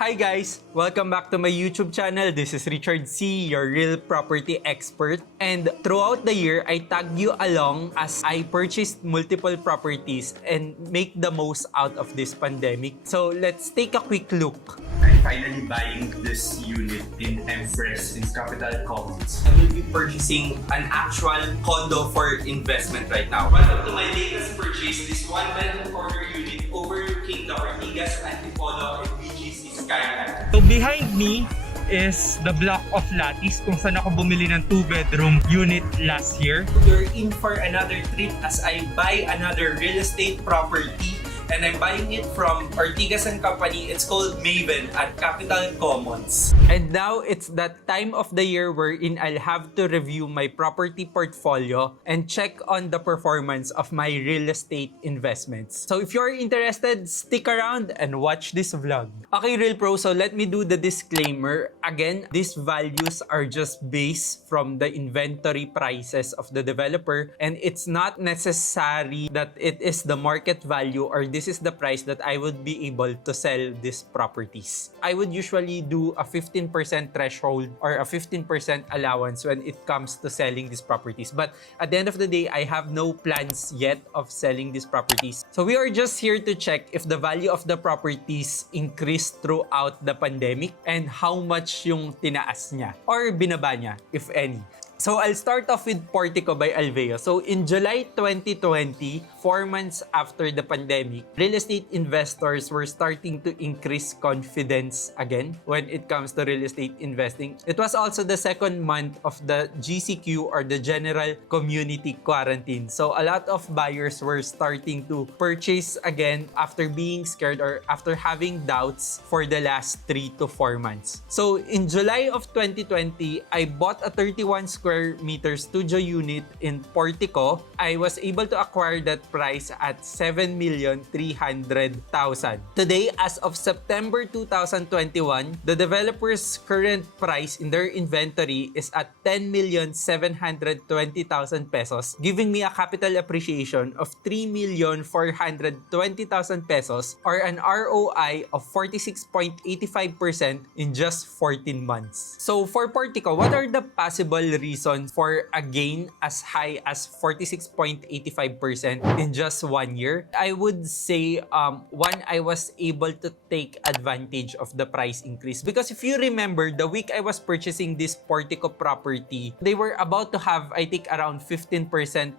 Hi guys! Welcome back to my YouTube channel. This is Richard C, your real property expert. And throughout the year, I tag you along as I purchased multiple properties and make the most out of this pandemic. So let's take a quick look. I'm finally buying this unit in Empress in Capital Commons. I will be purchasing an actual condo for investment right now. Welcome to my latest purchase, this one-bedroom corner unit overlooking the Ortigas, Antipolo, and BGC Skyline. So behind me is the block of Lattice kung saan ako bumili ng 2-bedroom unit last year. You're in for another treat as I buy another real estate property. And I'm buying it from Ortigas & Company. It's called Maven at Capital Commons. And now it's that time of the year wherein I'll have to review my property portfolio and check on the performance of my real estate investments. So if you're interested, stick around and watch this vlog. Okay, Real Pro, so let me do the disclaimer. Again, these values are just based from the inventory prices of the developer, and it's not necessary that it is the market value or this is the price that I would be able to sell these properties. I would usually do a 15% threshold or a 15% allowance when it comes to selling these properties. But at the end of the day, I have no plans yet of selling these properties. So we are just here to check if the value of the properties increased throughout the pandemic and how much yung tinaas niya or binaba niya, if any. So I'll start off with Portico by Alveo. So in July 2020, 4 months after the pandemic, real estate investors were starting to increase confidence again when it comes to real estate investing. It was also the second month of the GCQ or the General Community Quarantine. So a lot of buyers were starting to purchase again after being scared or after having doubts for the last 3 to 4 months. So in July of 2020, I bought a 31 square meter studio unit in Portico. I was able to acquire that price at 7,300,000. Today, as of September 2021, the developer's current price in their inventory is at 10,720,000 pesos, giving me a capital appreciation of 3,420,000 pesos or an ROI of 46.85% in just 14 months. So for Portico, what are the possible reasons for a gain as high as 46.85% in just 1 year? I would say, one, I was able to take advantage of the price increase. Because if you remember, the week I was purchasing this Portico property, they were about to have, I think, around 15%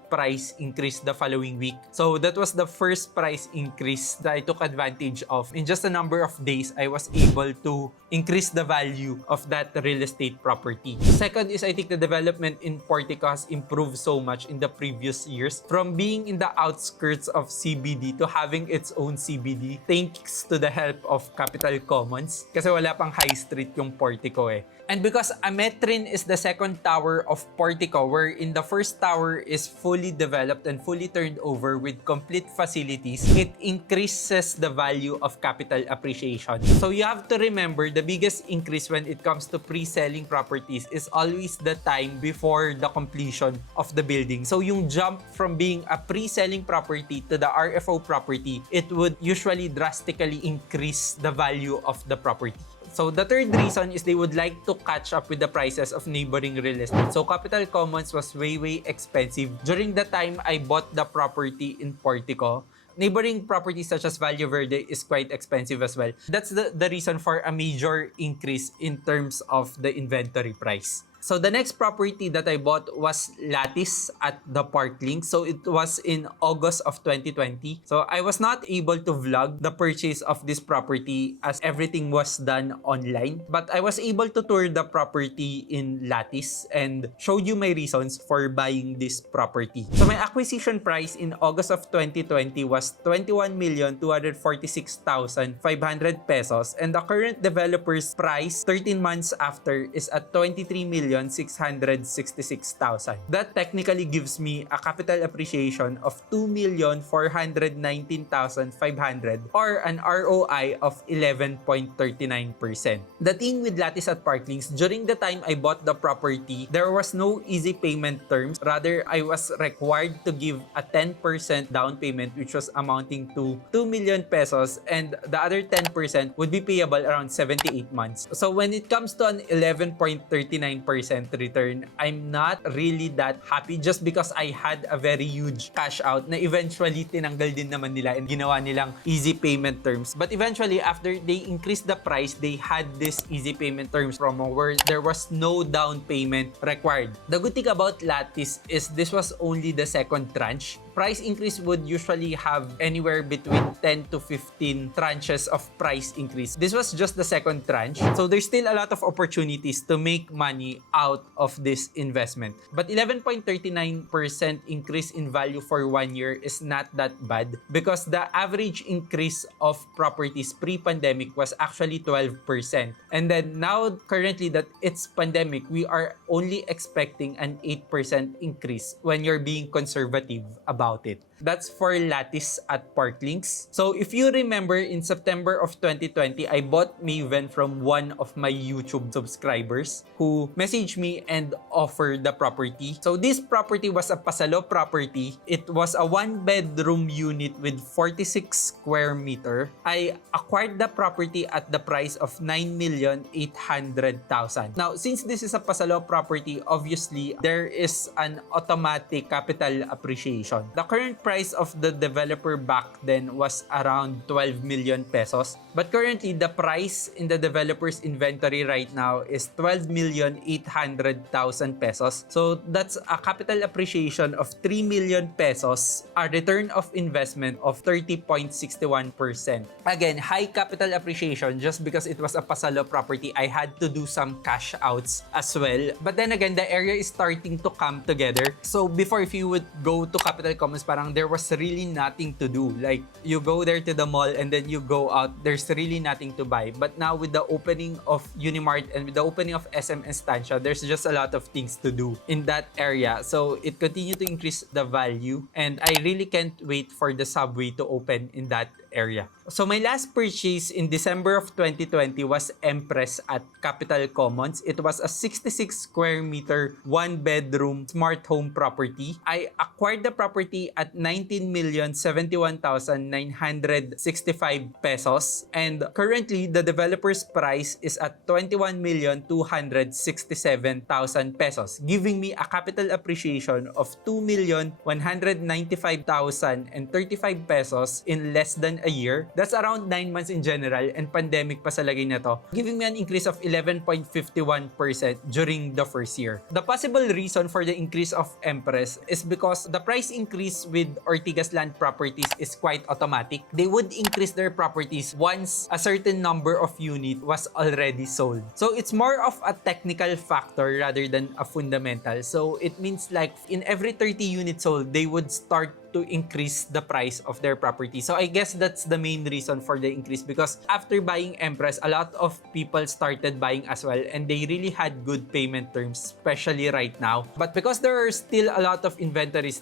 price increase the following week. So that was the first price increase that I took advantage of. In just a number of days, I was able to increase the value of that real estate property. Second is, I think the development in Portico has improved so much in the previous years. From being in the outskirts of CBD to having its own CBD, thanks to the help of Capital Commons. Kasi wala pang high street yung Portico eh. And because Ametrin is the second tower of Portico, wherein the first tower is fully developed and fully turned over with complete facilities, it increases the value of capital appreciation. So you have to remember, the biggest increase when it comes to pre-selling properties is always the time before the completion of the building. So yung jump from being a pre-selling property to the RFO property, it would usually drastically increase the value of the property. So the third reason is they would like to catch up with the prices of neighboring real estate. So Capital Commons was way expensive. During the time I bought the property in Portico, neighboring properties such as Valle Verde is quite expensive as well. That's the reason for a major increase in terms of the inventory price. So the next property that I bought was Lattice at the Parklink. So it was in August of 2020. So I was not able to vlog the purchase of this property as everything was done online. But I was able to tour the property in Lattice and showed you my reasons for buying this property. So my acquisition price in August of 2020 was 21,246,500 pesos. And the current developer's price 13 months after is at 23,700,000 2,666,000. That technically gives me a capital appreciation of 2,419,500 or an ROI of 11.39%. The thing with Lattice at Parklinks, during the time I bought the property, there was no easy payment terms. Rather, I was required to give a 10% down payment, which was amounting to 2 million pesos, and the other 10% would be payable around 78 months. So when it comes to an 11.39% return, I'm not really that happy just because I had a very huge cash out na eventually tinanggal din naman nila and ginawa nilang easy payment terms. But eventually, after they increased the price, they had this easy payment terms promo where there was no down payment required. The good thing about Lattice is this was only the second tranche. Price increase would usually have anywhere between 10 to 15 tranches of price increase. This was just the second tranche. So there's still a lot of opportunities to make money out of this investment. But 11.39% increase in value for 1 year is not that bad because the average increase of properties pre-pandemic was actually 12%. And then now, currently that it's pandemic, we are only expecting an 8% increase when you're being conservative about it. That's for Lattice at Parklinks. So if you remember, in September of 2020, I bought Maven from one of my YouTube subscribers who messaged me and offered the property. So this property was a Pasalo property. It was a 1-bedroom unit with 46 square meter. I acquired the property at the price of 9,800,000. Now, since this is a Pasalo property, obviously, there is an automatic capital appreciation. The current price of the developer back then was around 12 million pesos. But currently, the price in the developer's inventory right now is 12,800,000 pesos. So that's a capital appreciation of 3 million pesos, a return of investment of 30.61%. Again, high capital appreciation just because it was a Pasalo property. I had to do some cash outs as well. But then again, the area is starting to come together. So before, if you would go to Capital Commons, parang there was really nothing to do. Like, you go there to the mall and then you go out, there's really nothing to buy. But now with the opening of Unimart and with the opening of SM Estancia, there's just a lot of things to do in that area. So it continued to increase the value, and I really can't wait for the subway to open in that area. So my last purchase in December of 2020 was Empress at Capital Commons. It was a 66 square meter, 1-bedroom smart home property. I acquired the property at 19,071,965 pesos, and currently the developer's price is at 21,267,000 pesos, giving me a capital appreciation of 2,195,035 pesos in less than a year. That's around 9 months in general, and pandemic pa sa lagay na to, giving me an increase of 11.51% during the first year. The possible reason for the increase of Empress is because the price increase with Ortigas Land Properties is quite automatic. They would increase their properties once a certain number of unit was already sold. So it's more of a technical factor rather than a fundamental. So it means like in every 30 units sold, they would start to increase the price of their property. So I guess that's the main reason for the increase, because after buying Empress, a lot of people started buying as well, and they really had good payment terms, especially right now. But because there are still a lot of inventories,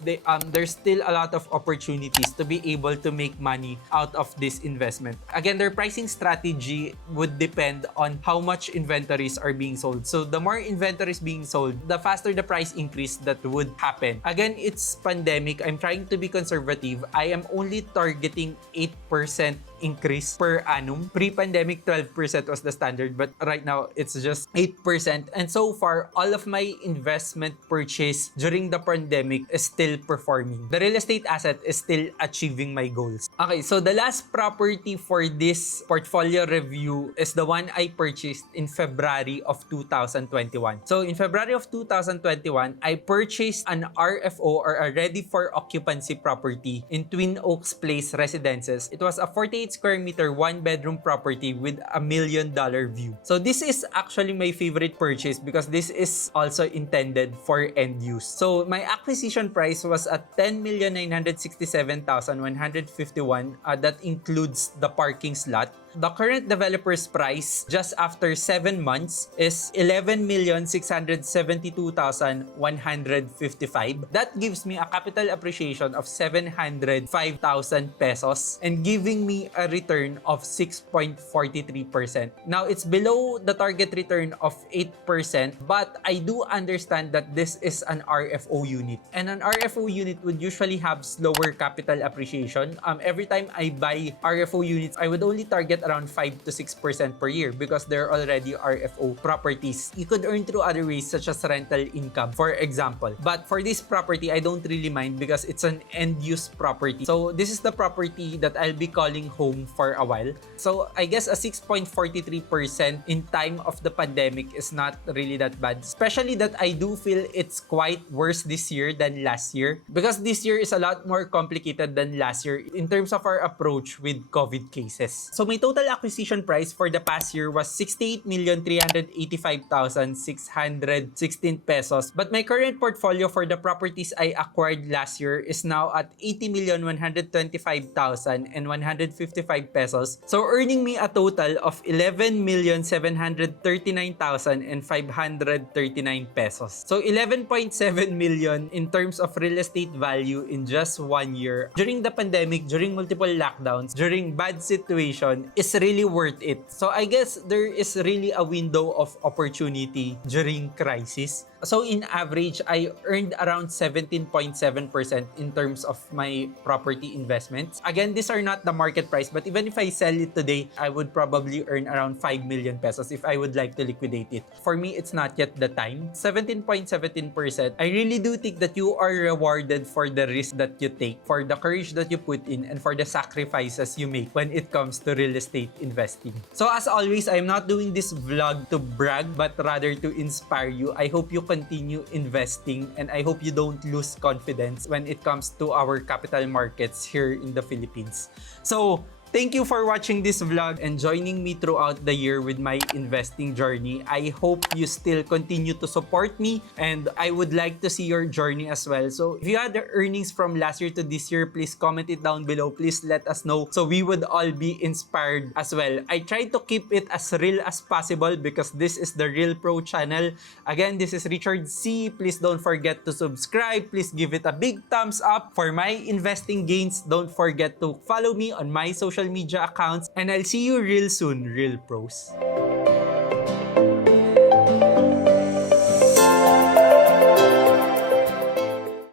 there's still a lot of opportunities to be able to make money out of this investment. Again, their pricing strategy would depend on how much inventories are being sold. So the more inventories being sold, the faster the price increase that would happen. Again, it's pandemic. I'm trying to be conservative. I am only targeting 8% increase per annum. Pre-pandemic, 12% was the standard, but right now it's just 8%. And so far, all of my investment purchase during the pandemic is still performing. The real estate asset is still achieving my goals. Okay, so the last property for this portfolio review is the one I purchased in February of 2021. So in February of 2021, I purchased an RFO, or a ready for occupancy property in Twin Oaks Place Residences. It was a 48 square meter, 1-bedroom property with $1 million view. So this is actually my favorite purchase because this is also intended for end use. So my acquisition price was at 10,967,151. That includes the parking slot. The current developer's price just after 7 months is 11,672,155. That gives me a capital appreciation of 705,000 pesos and giving me a return of 6.43%. Now, it's below the target return of 8%, but I do understand that this is an RFO unit. And an RFO unit would usually have slower capital appreciation. Every time I buy RFO units, I would only target around 5 to 6% per year because they're already RFO properties. You could earn through other ways such as rental income, for example. But for this property, I don't really mind because it's an end-use property. So this is the property that I'll be calling home for a while. So I guess a 6.43% in time of the pandemic is not really that bad. Especially that I do feel it's quite worse this year than last year because this year is a lot more complicated than last year in terms of our approach with COVID cases. So my total acquisition price for the past year was 68,385,616 pesos. But my current portfolio for the properties I acquired last year is now at 80,125,155 pesos. So earning me a total of 11,739,539 pesos. So 11.7 million in terms of real estate value in just 1 year. During the pandemic, during multiple lockdowns, during bad situation, is really worth it. So I guess there is really a window of opportunity during crisis. So in average, I earned around 17.7% in terms of my property investments. Again, these are not the market price, but even if I sell it today, I would probably earn around 5 million pesos if I would like to liquidate it. For me, it's not yet the time. 17.17%. I really do think that you are rewarded for the risk that you take, for the courage that you put in, and for the sacrifices you make when it comes to real estate investing. So as always, I'm not doing this vlog to brag, but rather to inspire you. I hope you continue investing and I hope you don't lose confidence when it comes to our capital markets here in the Philippines. So, thank you for watching this vlog and joining me throughout the year with my investing journey. I hope you still continue to support me and I would like to see your journey as well. So if you had the earnings from last year to this year, please comment it down below. Please let us know so we would all be inspired as well. I try to keep it as real as possible because this is the Real Pro channel. Again, this is Richard C. Please don't forget to subscribe. Please give it a big thumbs up. For my investing gains, don't forget to follow me on my social media accounts and I'll see you real soon, Real Pros.